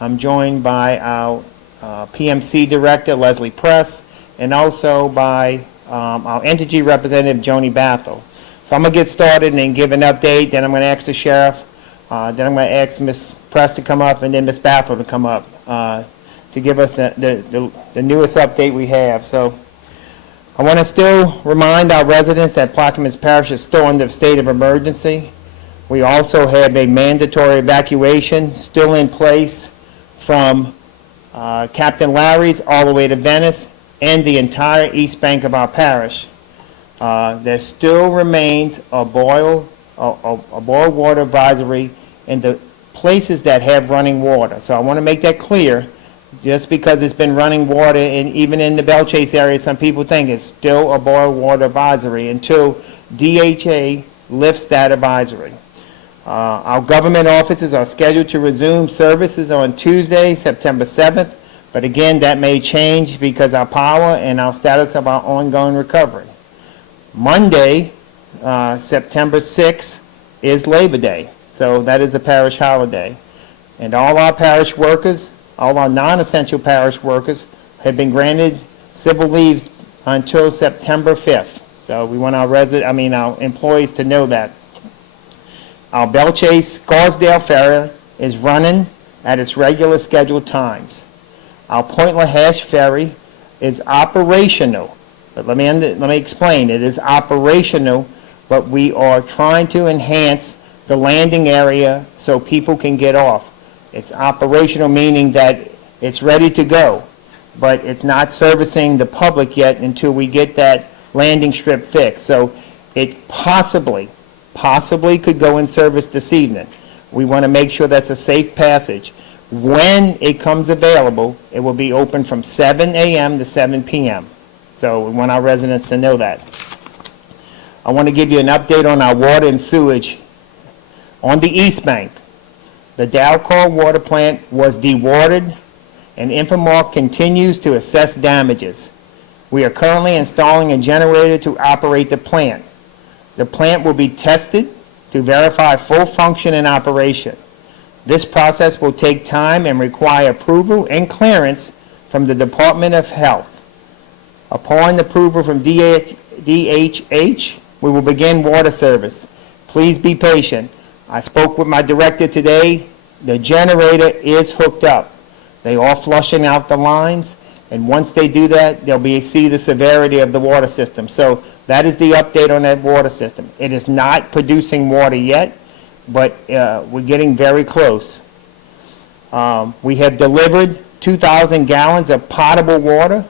I'm joined by our PMC Director, Leslie Press, and also by our Energy Representative, Joni Bathel. So I'm going to get started and give an update, then I'm going to ask the Sheriff, then I'm going to ask Ms. Press to come up, and then Ms. Bathel to come up to give us the newest update we have. So I want to still remind our residents that Plaquemines Parish is still under a state of emergency. We also have a mandatory evacuation still in place from Captain Larry's all the way to Venice and the entire east bank of our parish. There still remains a boil water advisory in the places that have running water. So I want to make that clear. Just because it's been running water, and even in the Bell Chase area, some people think it's still a boil water advisory until DHA lifts that advisory. Our government offices are scheduled to resume services on Tuesday, September 7th, but again, that may change because our power and our status of our ongoing recovery. Monday, September 6th, is Labor Day, so that is a parish holiday. And all our parish workers, all our non-essential parish workers, have been granted civil leaves until September 5th. So we want our employees to know that. Our Bell Chase Scarsdale Ferry is running at its regular scheduled times. Our Point LaHash Ferry is operational. But let me explain. It is operational, but we are trying to enhance the landing area so people can get off. It's operational, meaning that it's ready to go, but it's not servicing the public yet until we get that landing strip fixed. So it possibly could go in service this evening. We want to make sure that's a safe passage. When it comes available, it will be open from 7 a.m. to 7 p.m. So we want our residents to know that. I want to give you an update on our water and sewage. On the East Bank, the Dalcor water plant was dewatered, and Infomark continues to assess damages. We are currently installing a generator to operate the plant. The plant will be tested to verify full function and operation. This process will take time and require approval and clearance from the Department of Health. Upon approval from DHH, we will begin water service. Please be patient. I spoke with my director today. The generator is hooked up. They are flushing out the lines, and once they do that, they'll see the severity of the water system. So that is the update on that water system. It is not producing water yet, but we're getting very close. We have delivered 2,000 gallons of potable water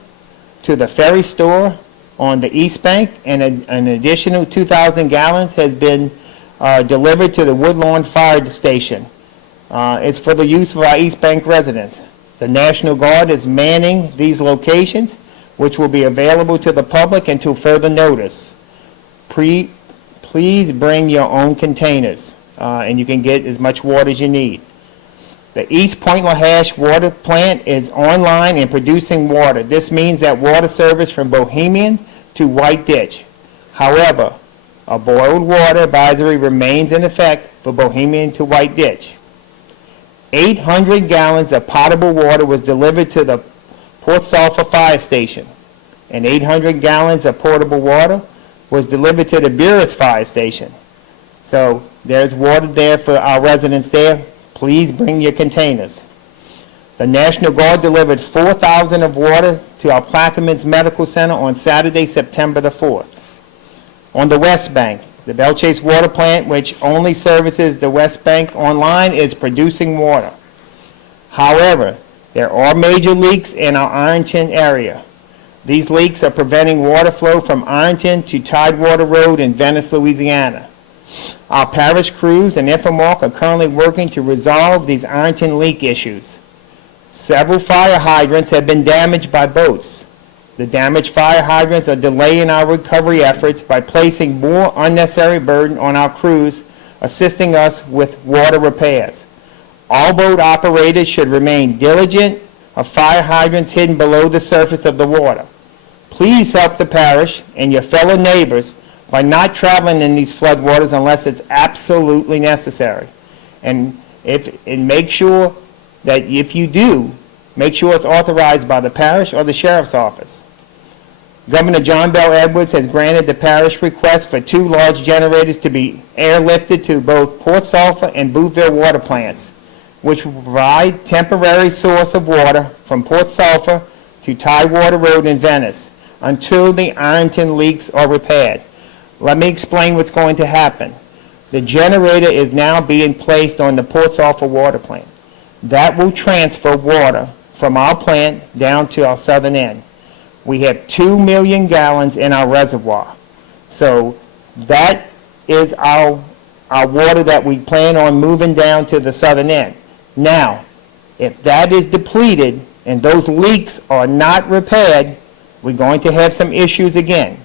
to the ferry store on the East Bank, and an additional 2,000 gallons has been delivered to the Woodlawn Fire Station. It's for the use of our East Bank residents. The National Guard is manning these locations, which will be available to the public until further notice. Please bring your own containers, and you can get as much water as you need. The East Point LaHash water plant is online and producing water. This means that water service from Bohemian to White Ditch. However, a boiled water advisory remains in effect for Bohemian to White Ditch. 800 gallons of potable water was delivered to the Port Sulphur Fire Station, and 800 gallons of potable water was delivered to the Buras Fire Station. So there's water there for our residents there. Please bring your containers. The National Guard delivered 4,000 of water to our Plaquemines Medical Center on Saturday, September the 4th. On the West Bank, the Bell Chase water plant, which only services the West Bank online, is producing water. However, there are major leaks in our Ironton area. These leaks are preventing water flow from Ironton to Tidewater Road in Venice, Louisiana. Our parish crews and Infomark are currently working to resolve these Ironton leak issues. Several fire hydrants have been damaged by boats. The damaged fire hydrants are delaying our recovery efforts by placing more unnecessary burden on our crews, assisting us with water repairs. All boat operators should remain diligent of fire hydrants hidden below the surface of the water. Please help the parish and your fellow neighbors by not traveling in these floodwaters unless it's absolutely necessary. And make sure that if you do, make sure it's authorized by the parish or the sheriff's office. Governor John Bell Edwards has granted the parish request for 2 large generators to be airlifted to both Port Sulphur and Boothville water plants, which will provide temporary source of water from Port Sulphur to Tidewater Road in Venice until the Ironton leaks are repaired. Let me explain what's going to happen. The generator is now being placed on the Port Sulphur water plant. That will transfer water from our plant down to our southern end. We have 2 million gallons in our reservoir. So that is our water that we plan on moving down to the southern end. Now, if that is depleted and those leaks are not repaired, we're going to have some issues again.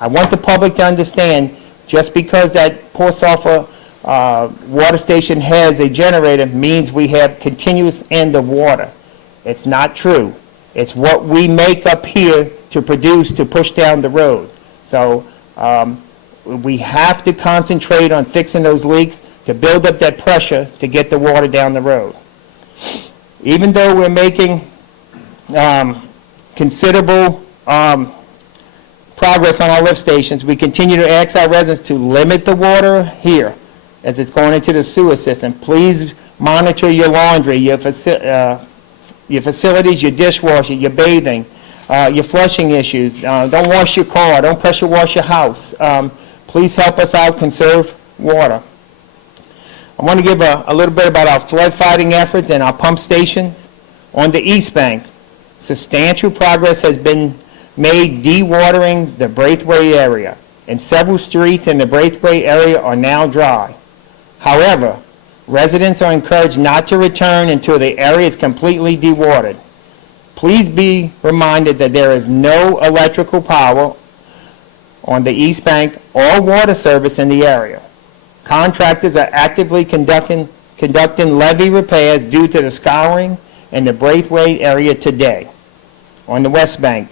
I want the public to understand, just because that Port Sulphur water station has a generator means we have continuous end of water. It's not true. It's what we make up here to produce to push down the road. So we have to concentrate on fixing those leaks to build up that pressure to get the water down the road. Even though we're making considerable progress on our lift stations, we continue to ask our residents to limit the water here as it's going into the sewer system. Please monitor your laundry, your facilities, your dishwasher, your bathing, your flushing issues. Don't wash your car. Don't pressure wash your house. Please help us out, conserve water. I want to give a little bit about our flood fighting efforts and our pump stations. On the East Bank, substantial progress has been made dewatering the Braithwaite area, and several streets in the Braithwaite area are now dry. However, residents are encouraged not to return until the area is completely dewatered. Please be reminded that there is no electrical power on the East Bank or water service in the area. Contractors are actively conducting levee repairs due to the scouring in the Braithwaite area today. On the West Bank,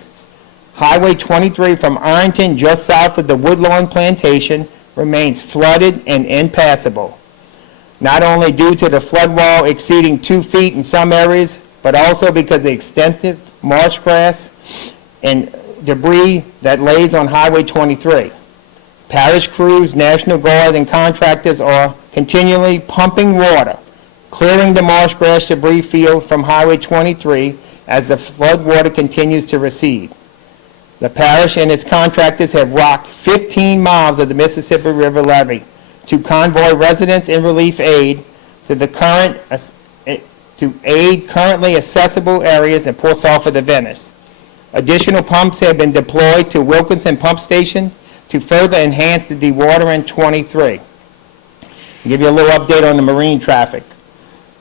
Highway 23 from Ironton just south of the Woodlawn Plantation remains flooded and impassable, not only due to the flood wall exceeding 2 feet in some areas, but also because of the extensive marsh grass and debris that lays on Highway 23. Parish crews, National Guard, and contractors are continually pumping water, clearing the marsh grass debris field from Highway 23 as the flood water continues to recede. The parish and its contractors have rocked 15 miles of the Mississippi River levee to convoy residents and relief aid to aid currently accessible areas in Port Sulphur to Venice. Additional pumps have been deployed to Wilkinson Pump Station to further enhance the dewatering 23. I'll give you a little update on the marine traffic.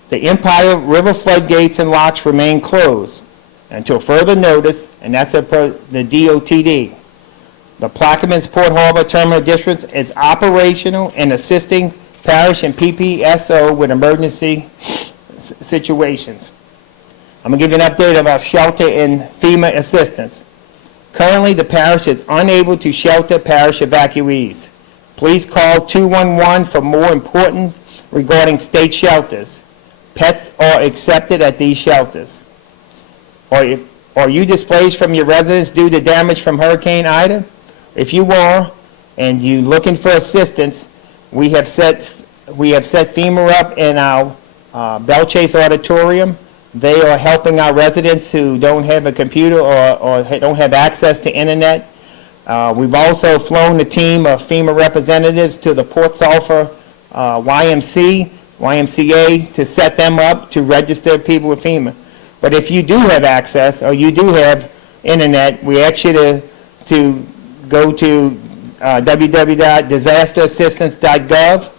The Empire River floodgates and locks remain closed until further notice, and that's per the DOTD. The Plaquemines Port Harbor Terminal District is operational and assisting parish and PPSO with emergency situations. I'm going to give you an update of our shelter and FEMA assistance. Currently, the parish is unable to shelter parish evacuees. Please call 211 for more important regarding state shelters. Pets are accepted at these shelters. Are you displaced from your residence due to damage from Hurricane Ida? If you are, and you're looking for assistance, we have set FEMA up in our Bell Chase Auditorium. They are helping our residents who don't have a computer or don't have access to internet. We've also flown a team of FEMA representatives to the Port Sulphur YMCA to set them up to register people with FEMA. But if you do have access or you do have internet, we ask you to go to www.disasterassistance.gov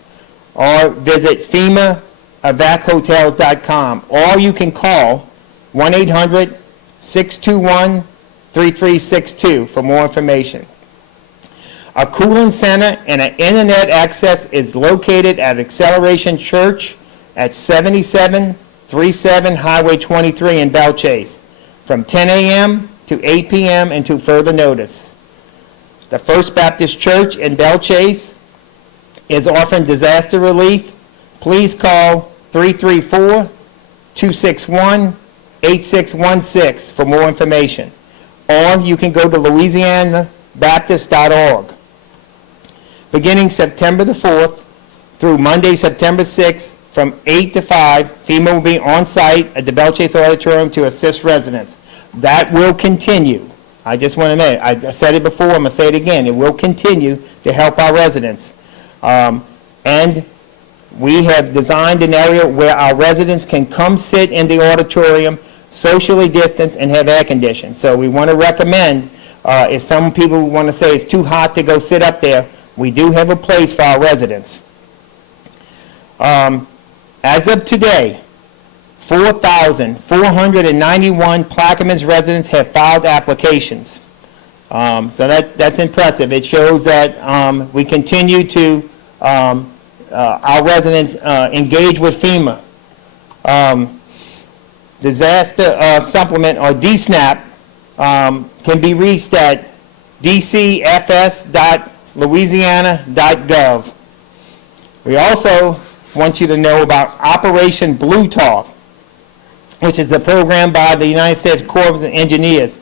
or visit FEMA-evac-hotels.com, or you can call 1-800-621-3362 for more information. A cooling center and an internet access is located at Acceleration Church at 7737 Highway 23 in Bell Chase from 10 a.m. to 8 p.m. until further notice. The First Baptist Church in Bell Chase is offering disaster relief. Please call 334-222-5255 261-8616 for more information. Or you can go to louisianabaptist.org. Beginning September the 4th through Monday, September 6th, from 8 to 5, FEMA will be on site at the Belle Chase Auditorium to assist residents. That will continue. I just want to admit, I said it before, I'm going to say it again. It will continue to help our residents. And we have designed an area where our residents can come sit in the auditorium, socially distanced, and have air conditioning. So we want to recommend, if some people want to say it's too hot to go sit up there, we do have a place for our residents. As of today, 4,491 Plaquemines residents have filed applications. So that's impressive. It shows that we continue to, our residents engage with FEMA. Disaster supplement, or DSNAP, can be reached at dcfs.louisiana.gov. We also want you to know about Operation Blue Talk, which is a program by the United States Corps of Engineers.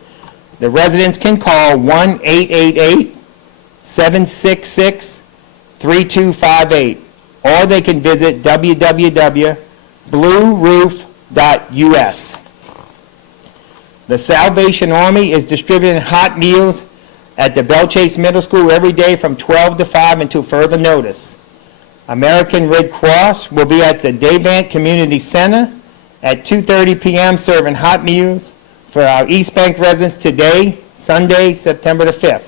The residents can call 1-888-766-3258, or they can visit www.blueroof.us. The Salvation Army is distributing hot meals at the Belle Chase Middle School every day from 12 to 5 until further notice. American Red Cross will be at the Davant Community Center at 2:30 p.m. serving hot meals for our East Bank residents today, Sunday, September the 5th.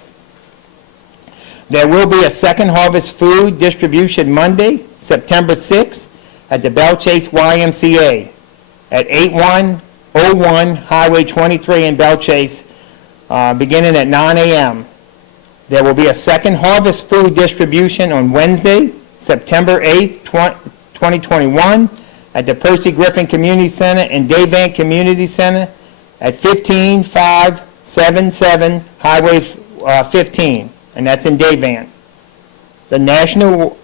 There will be a second harvest food distribution Monday, September 6th at the Belle Chase YMCA at 8101 Highway 23 in Belle Chase, beginning at 9 a.m. There will be a second harvest food distribution on Wednesday, September 8th, 2021 at the Percy Griffin Community Center and Davant Community Center at 15577 Highway 15, and that's in Davant. The National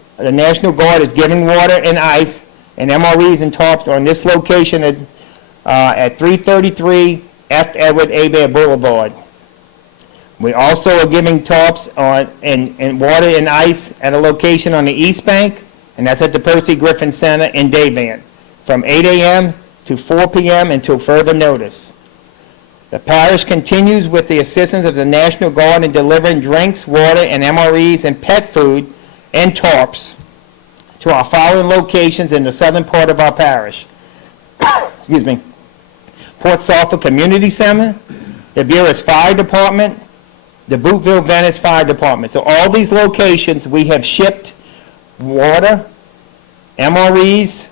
Guard is giving water and ice and MREs and tarps on this location at 333 F. Edward Hebert Boulevard. We also are giving tarps and water and ice at a location on the East Bank, and that's at the Percy Griffin Center in Davant, from 8 a.m. to 4 p.m. until further notice. The parish continues with the assistance of the National Guard in delivering drinks, water, and MREs and pet food and tarps to our following locations in the southern part of our parish. Excuse me. Port Sulphur Community Center, the Buras Fire Department, the Bootville Venice Fire Department. So all these locations, we have shipped water, MREs,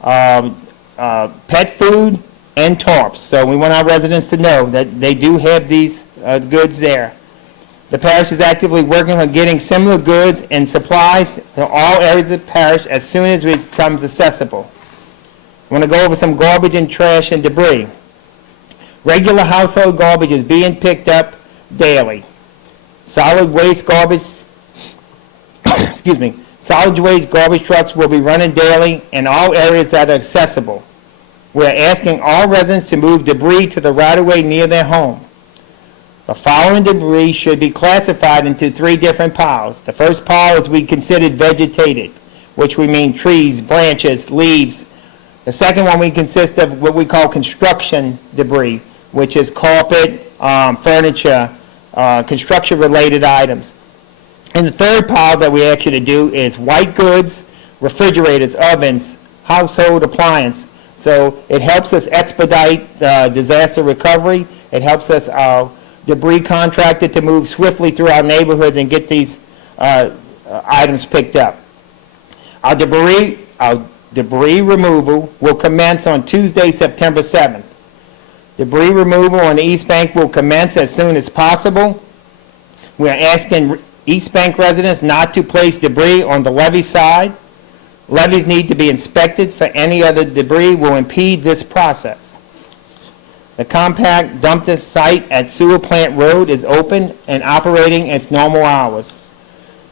pet food, and tarps. So we want our residents to know that they do have these goods there. The parish is actively working on getting similar goods and supplies to all areas of the parish as soon as it becomes accessible. I want to go over some garbage and trash and debris. Regular household garbage is being picked up daily. Solid waste garbage, excuse me, solid waste garbage trucks will be running daily in all areas that are accessible. We're asking all residents to move debris to the right-of-way near their home. The following debris should be classified into 3 different piles. The first pile is we considered vegetated, which we mean trees, branches, leaves. The second one we consist of what we call construction debris, which is carpet, furniture, construction-related items. And the third pile that we ask you to do is white goods, refrigerators, ovens, household appliance. So it helps us expedite disaster recovery. It helps us, our debris contractor, to move swiftly through our neighborhoods and get these items picked up. Our debris removal will commence on Tuesday, September 7th. Debris removal on the East Bank will commence as soon as possible. We are asking East Bank residents not to place debris on the levee side. Levees need to be inspected for any other debris will impede this process. The compact dumpster site at Sewer Plant Road is open and operating its normal hours.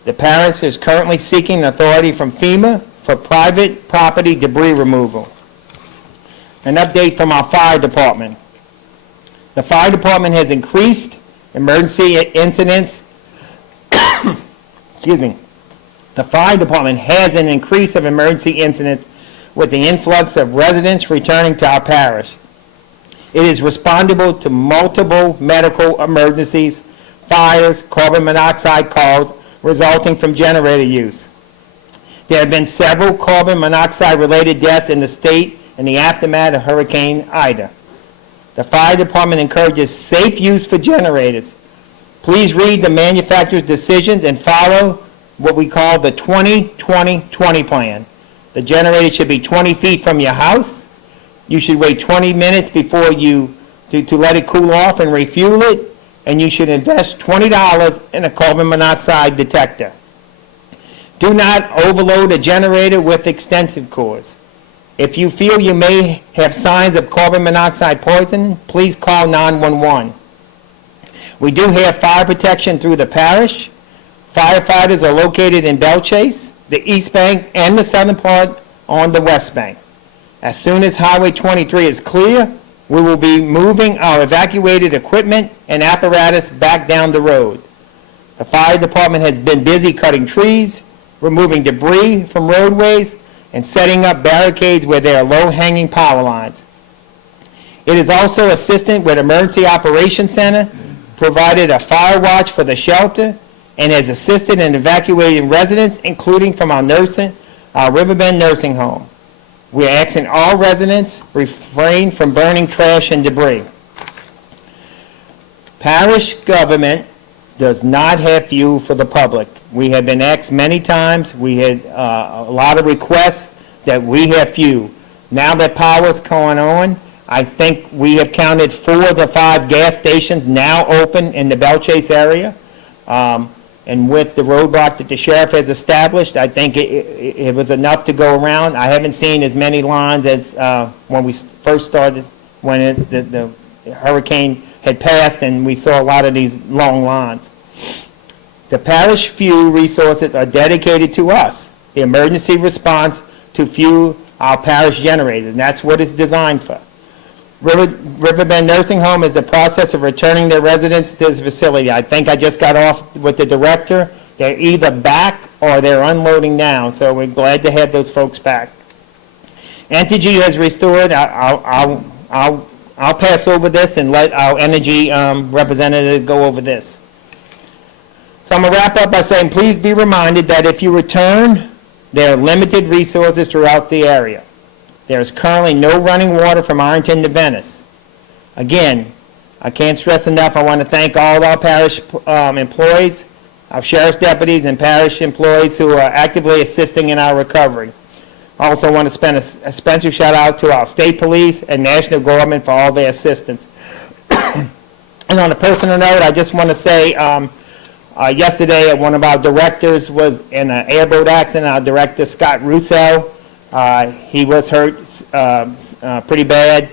The parish is currently seeking authority from FEMA for private property debris removal. an update from our fire department. The fire department has increased emergency incidents. Excuse me. The fire department has an increase of emergency incidents with the influx of residents returning to our parish. It is responsible to multiple medical emergencies, fires, carbon monoxide calls resulting from generator use. There have been several carbon monoxide-related deaths in the state in the aftermath of Hurricane Ida. The fire department encourages safe use for generators. Please read the manufacturer's decisions and follow what we call the 20-20-20 plan. The generator should be 20 feet from your house. You should wait 20 minutes before you to let it cool off and refuel it, and you should invest $20 in a carbon monoxide detector. Do not overload a generator with extensive cords. If you feel you may have signs of carbon monoxide poisoning, please call 911. We do have fire protection through the parish. Firefighters are located in Belchase, the east bank, and the southern part on the west bank. As soon as Highway 23 is clear, we will be moving our evacuated equipment and apparatus back down the road. The fire department has been busy cutting trees, removing debris from roadways, and setting up barricades where there are low-hanging power lines. It is also assisted with Emergency Operations Center, provided a fire watch for the shelter, and has assisted in evacuating residents, including from our Riverbend Nursing Home. We are asking all residents refrain from burning trash and debris. Parish government does not have fuel for the public. We have been asked many times. We had a lot of requests that we have fuel. Now that power's going on, I think we have counted 4 to 5 gas stations now open in the Belchase area. And with the roadblock that the sheriff has established, I think it was enough to go around. I haven't seen as many lines as when we first started, when the hurricane had passed, and we saw a lot of these long lines. The parish fuel resources are dedicated to us, the emergency response to fuel our parish generators, and that's what it's designed for. Riverbend Nursing Home is the process of returning their residents to this facility. I think I just got off with the director. They're either back or they're unloading now, so we're glad to have those folks back. Entergy has restored. I'll pass over this and let our energy representative go over this. So I'm going to wrap up by saying, please be reminded that if you return, there are limited resources throughout the area. There is currently no running water from Ironton to Venice. Again, I can't stress enough, I want to thank all of our parish employees, our sheriff's deputies, and parish employees who are actively assisting in our recovery. I also want to spend a special shout out to our state police and national government for all their assistance. And on a personal note, I just want to say, yesterday one of our directors was in an airboat accident, our director Scott Russo. He was hurt pretty bad.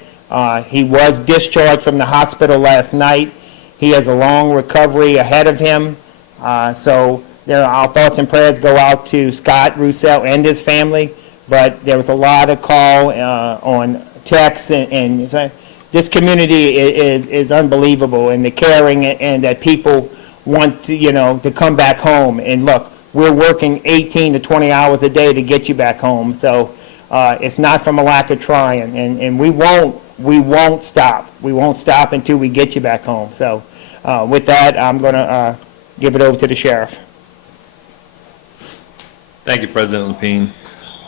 He was discharged from the hospital last night. He has a long recovery ahead of him. So our thoughts and prayers go out to Scott Russo and his family. But there was a lot of call on text, and this community is unbelievable, and the caring and that people want to come back home. And look, we're working 18 to 20 hours a day to get you back home. So it's not from a lack of trying, and we won't stop. We won't stop until we get you back home. So with that, I'm going to give it over to the sheriff. Thank you, President Lepine.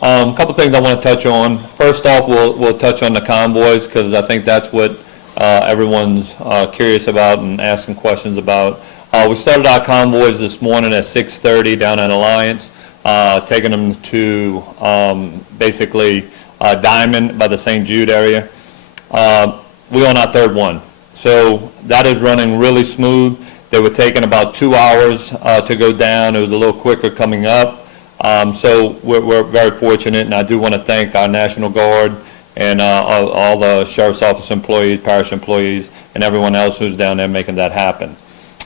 A couple things I want to touch on. First off, we'll touch on the convoys, because I think that's what everyone's curious about and asking questions about. We started our convoys this morning at 6:30 down at Alliance, taking them to basically Diamond by the St. Jude area. We're on our third one. So that is running really smooth. They were taking about 2 hours to go down. It was a little quicker coming up. So we're very fortunate, and I do want to thank our National Guard and all the Sheriff's Office employees, parish employees, and everyone else who's down there making that happen.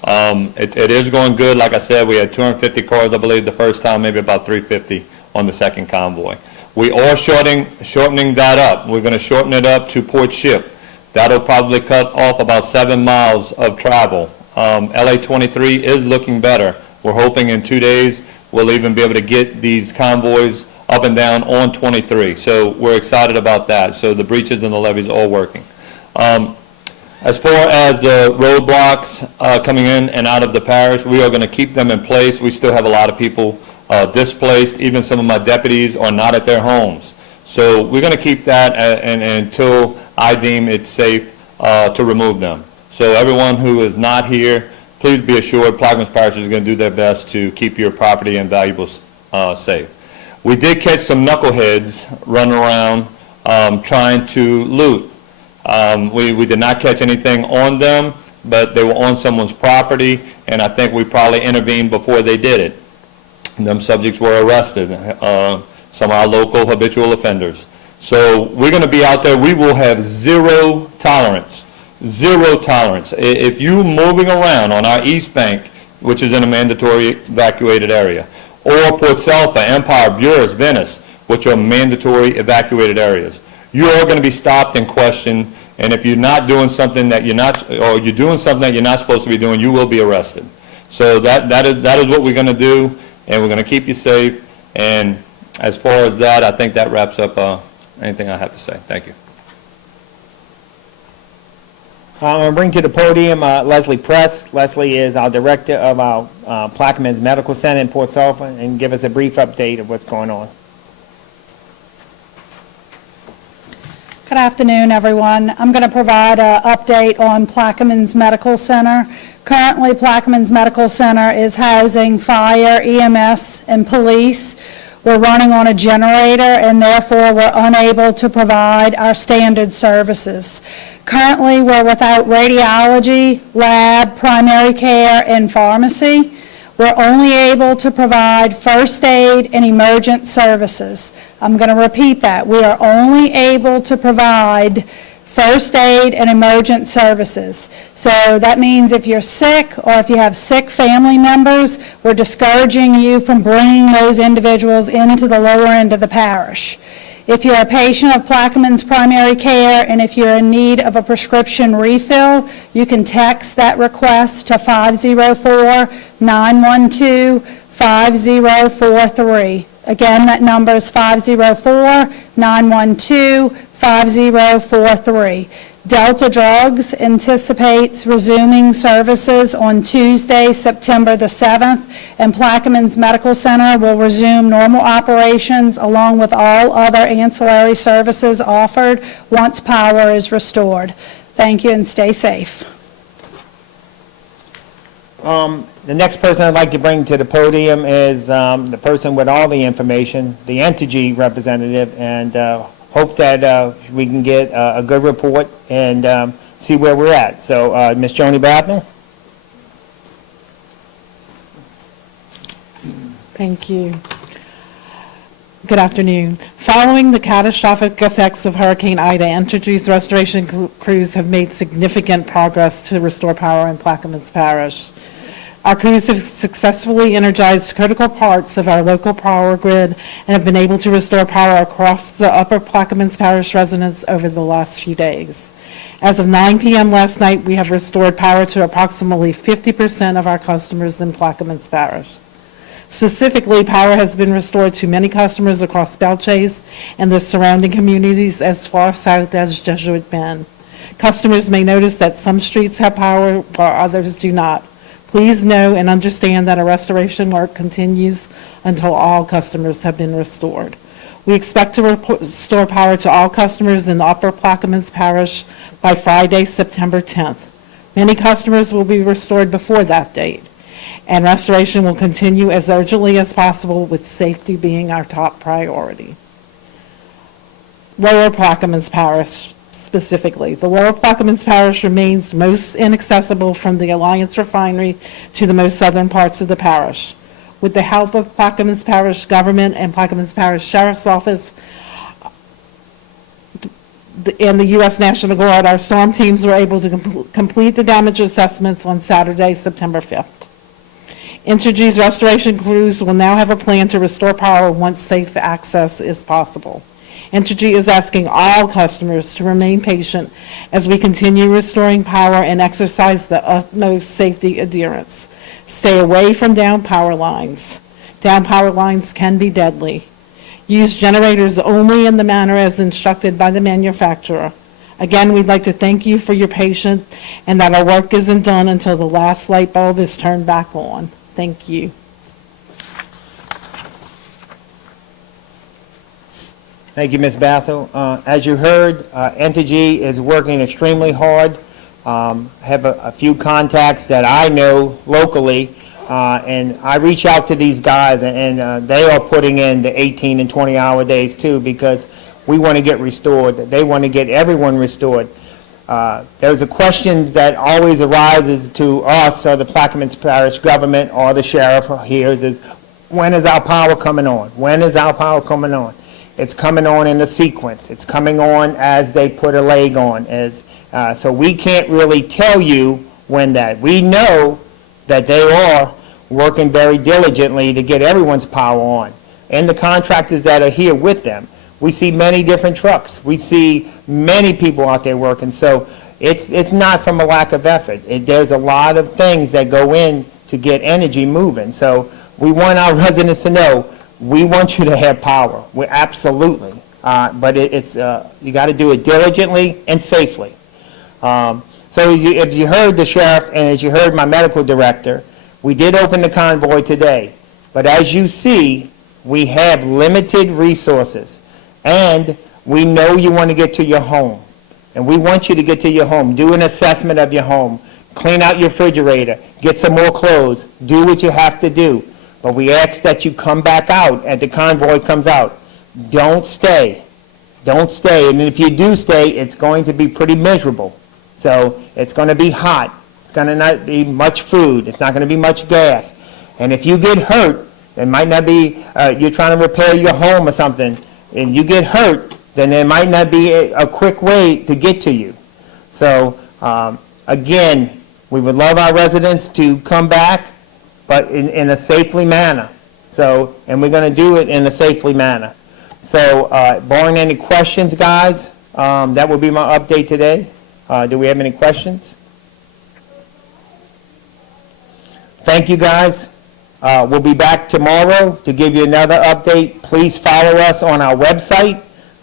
It is going good. Like I said, we had 250 cars, I believe, the first time, maybe about 350 on the second convoy. We are shortening that up. We're going to shorten it up to Port Ship. That'll probably cut off about 7 miles of travel. LA 23 is looking better. We're hoping in 2 days we'll even be able to get these convoys up and down on 23. So we're excited about that. So the breaches and the levees are all working. As far as the roadblocks coming in and out of the parish, we are going to keep them in place. We still have a lot of people displaced. Even some of my deputies are not at their homes. So we're going to keep that until I deem it's safe to remove them. So everyone who is not here, please be assured Plaquemines Parish is going to do their best to keep your property and valuables safe. We did catch some knuckleheads running around trying to loot. We did not catch anything on them, but they were on someone's property, and I think we probably intervened before they did it. And them subjects were arrested, some of our local habitual offenders. So we're going to be out there. We will have zero tolerance. Zero tolerance. If you're moving around on our East Bank, which is in a mandatory evacuated area, or Port Salva, Empire, Buras, Venice, which are mandatory evacuated areas, you are going to be stopped and questioned, and if you're not doing something that you're not, or you're doing something that you're not supposed to be doing, you will be arrested. So that is what we're going to do, and we're going to keep you safe. And as far as that, I think that wraps up anything I have to say. Thank you. I'm going to bring to the podium Leslie Press. Leslie is our director of our Plaquemines Medical Center in Port Salva, and give us a brief update of what's going on. Good afternoon, everyone. I'm going to provide an update on Plaquemines Medical Center. Currently, Plaquemines Medical Center is housing fire, EMS, and police. We're running on a generator, and therefore we're unable to provide our standard services. Currently, we're without radiology, lab, primary care, and pharmacy. We're only able to provide first aid and emergent services. I'm going to repeat that. We are only able to provide first aid and emergent services. So that means if you're sick or if you have sick family members, we're discouraging you from bringing those individuals into the lower end of the parish. If you're a patient of Plaquemines Primary Care and if you're in need of a prescription refill, you can text that request to 504-912-5043. Again, that number is 504-912-5043. Delta Drugs anticipates resuming services on Tuesday, September the 7th, and Plaquemines Medical Center will resume normal operations along with all other ancillary services offered once power is restored. Thank you and stay safe. The next person I'd like to bring to the podium is the person with all the information, the Entergy representative, and hope that we can get a good report and see where we're at. So, Ms. Joni Bathel. Thank you. Good afternoon. Following the catastrophic effects of Hurricane Ida, Entergy's restoration crews have made significant progress to restore power in Plaquemines Parish. Our crews have successfully energized critical parts of our local power grid and have been able to restore power across the upper Plaquemines Parish residents over the last few days. As of 9 p.m. last night, we have restored power to approximately 50% of our customers in Plaquemines Parish. Specifically, power has been restored to many customers across Belchase and the surrounding communities as far south as Jesuit Bend. Customers may notice that some streets have power while others do not. Please know and understand that our restoration work continues until all customers have been restored. We expect to restore power to all customers in the upper Plaquemines Parish by Friday, September 10th. Many customers will be restored before that date, and restoration will continue as urgently as possible, with safety being our top priority. Lower Plaquemines Parish specifically. The Lower Plaquemines Parish remains most inaccessible from the Alliance Refinery to the most southern parts of the parish. With the help of Plaquemines Parish government and Plaquemines Parish Sheriff's Office and the U.S. National Guard, our storm teams were able to complete the damage assessments on Saturday, September 5th. Entergy's restoration crews will now have a plan to restore power once safe access is possible. Entergy is asking all customers to remain patient as we continue restoring power and exercise the utmost safety adherence. Stay away from down power lines. Down power lines can be deadly. Use generators only in the manner as instructed by the manufacturer. Again, we'd like to thank you for your patience and that our work isn't done until the last light bulb is turned back on. Thank you. Thank you, Ms. Bathel. As you heard, Entergy is working extremely hard. Have a few contacts that I know locally, and I reach out to these guys, and they are putting in the 18 and 20-hour days too, because we want to get restored. They want to get everyone restored. There's a question that always arises to us, or the Plaquemines Parish government, or the sheriff here, is when is our power coming on? When is our power coming on? It's coming on in a sequence. It's coming on as they put a leg on. So we can't really tell you when that. We know that they are working very diligently to get everyone's power on, and the contractors that are here with them. We see many different trucks. We see many people out there working. So it's not from a lack of effort. There's a lot of things that go in to get energy moving. So we want our residents to know, we want you to have power. We absolutely. But you got to do it diligently and safely. So if you heard the sheriff and as you heard my medical director, we did open the convoy today. But as you see, we have limited resources. And we know you want to get to your home. And we want you to get to your home. Do an assessment of your home. Clean out your refrigerator. Get some more clothes. Do what you have to do. But we ask that you come back out and the convoy comes out. Don't stay. Don't stay. And if you do stay, it's going to be pretty miserable. So it's going to be hot. It's going to not be much food. It's not going to be much gas. And if you get hurt, it might not be, you're trying to repair your home or something, and you get hurt, then there might not be a quick way to get to you. So, again, we would love our residents to come back, but in a safely manner. So, and we're going to do it in a safely manner. So, barring any questions, guys, that will be my update today. Do we have any questions? Thank you, guys. We'll be back tomorrow to give you another update. Please follow us on our website.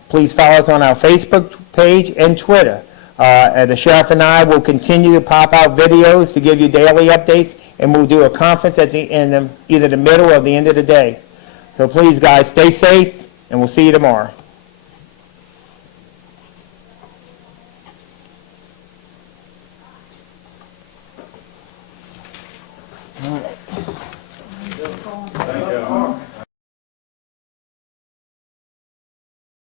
Please follow us on our Facebook page and Twitter. The sheriff and I will continue to pop out videos to give you daily updates, and we'll do a conference at the end of either the middle or the end of the day. So please, guys, stay safe, and we'll see you tomorrow.